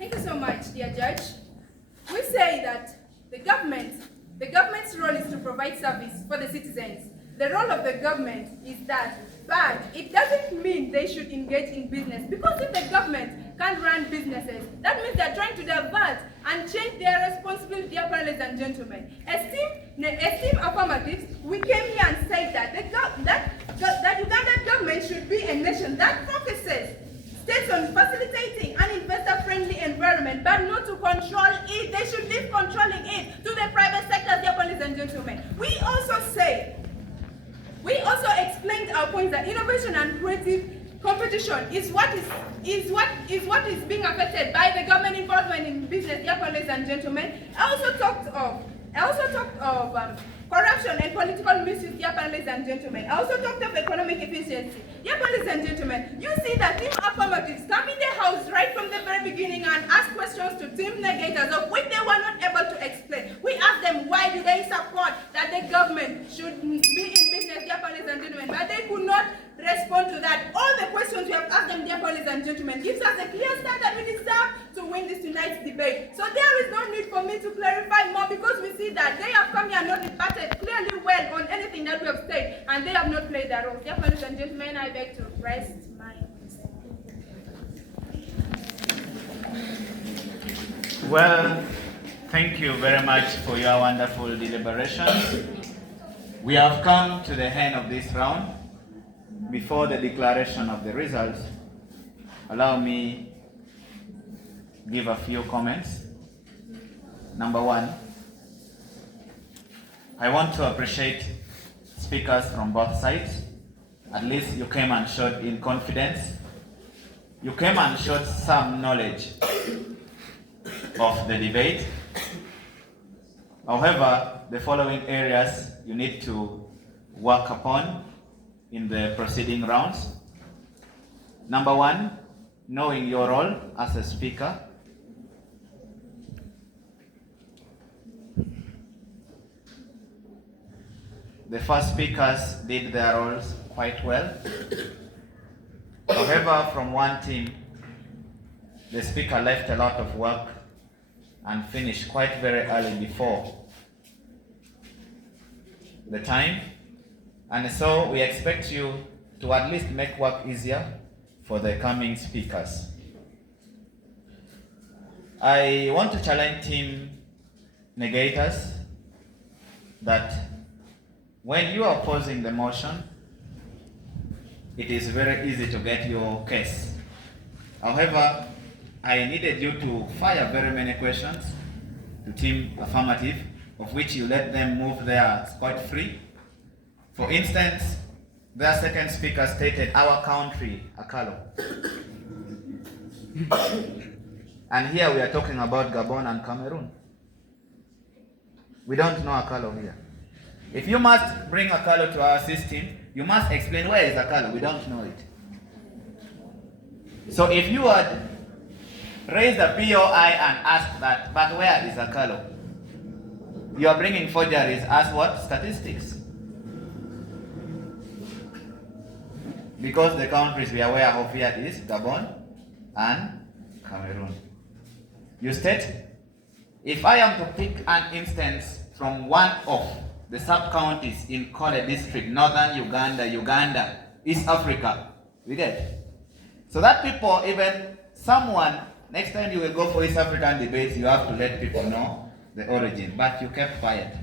Thank you so much, dear Judge. We say that the government's role is to provide service for the citizens. The role of the government is that, but it doesn't mean they should engage in business, because if the government can't run businesses, that means they're trying to divert and change their responsibility, dear ladies and gentlemen. Esteemed affirmatives, we came here and said that that Ugandan government should be a nation that focuses states on facilitating an investor-friendly environment, but not to control it. They should leave controlling it to the private sector, dear ladies and gentlemen. We also explained our point that innovation and creative competition is what is being affected by the government involvement in business, dear ladies and gentlemen. I also talked of corruption and political misuse, dear ladies and gentlemen. I also talked of economic efficiency. Dear ladies and gentlemen, you see that team affirmatives come in the house right from the very beginning and ask questions to team negators of which they were not able to explain. We asked them why do they support that the government should be in business, dear ladies and gentlemen, but they could not respond to that. All the questions we have asked them, dear ladies and gentlemen, gives us a clear start that we deserve to win this tonight's debate. So there is no need for me to clarify more, because we see that they have come here and not debated clearly well on anything that we have said, and they have not played their role. Dear ladies and gentlemen, I beg to rest my consent. Well, thank you very much for your wonderful deliberations. We have come to the end of this round. Before the declaration of the results, allow me give a few comments. Number one, I want to appreciate speakers from both sides. At least you came and showed in confidence. You came and showed some knowledge of the debate. However, the following areas you need to work upon in the proceeding rounds. Number one, knowing your role as a speaker. The first speakers did their roles quite well. However, from one team, the speaker left a lot of work and finished quite very early before the time. And so we expect you to at least make work easier for the coming speakers. I want to challenge team negators that when you are opposing the motion, it is very easy to get your case. However, I needed you to fire very many questions to team affirmative, of which you let them move there quite free. For instance, their second speaker stated our country, Akalo. And here we are talking about Gabon and Cameroon. We don't know Akalo here. If you must bring Akalo to our system, you must explain where is Akalo. We don't know it. So if you had raised the POI and asked that, but where is Akalo? You are bringing forgeries as what? Statistics. Because the countries we are aware of here is Gabon and Cameroon. You state, if I am to pick an instance from one of the sub-counties in Kole district, northern Uganda, East Africa, we get. So that people, even someone, next time you will go for East African debates, you have to let people know the origin, but you kept quiet.